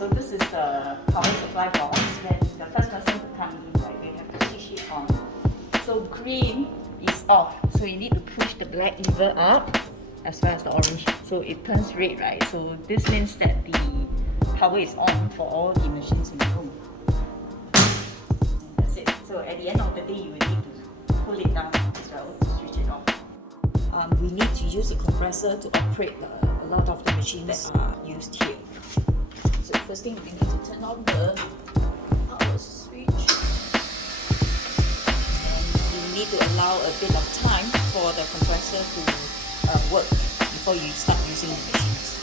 So this is the power supply box. When the first person to come in, right, they have to switch it on. So green is off. So you need to push the black lever up as well as the orange. So it turns red, right? So this means that the power is on for all the machines in the room. That's it. So at the end of the day, you will need to pull it down as well to switch it off. We need to use a compressor to operate a lot of the machines that are used here. So first thing, we need to turn on the power switch, and you need to allow a bit of time for the compressor to work before you start using the machines.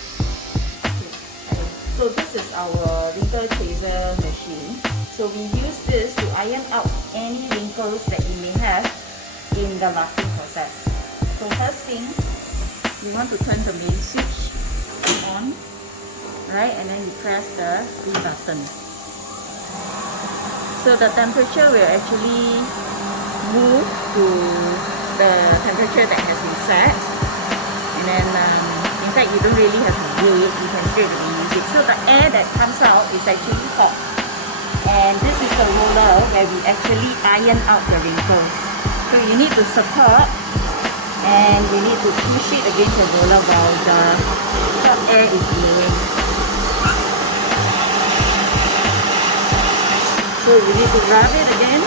So this is our wrinkle tracer machine. So we use this to iron out any wrinkles that you may have in the masking process. So first thing, you want to turn the main switch on, right? And then you press the green button. So the temperature will actually move to the temperature that has been set. And then, in fact, you don't really have to wait. You can straight away use it. So the air that comes out is actually hot. And this is the roller where we actually iron out the wrinkles. So you need to support and you need to push it against the roller while the hot air is blowing. So you need to rub it again.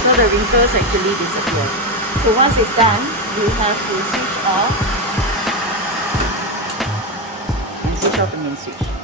So the wrinkles actually disappear. So once it's done, you have to switch off and switch off the main switch.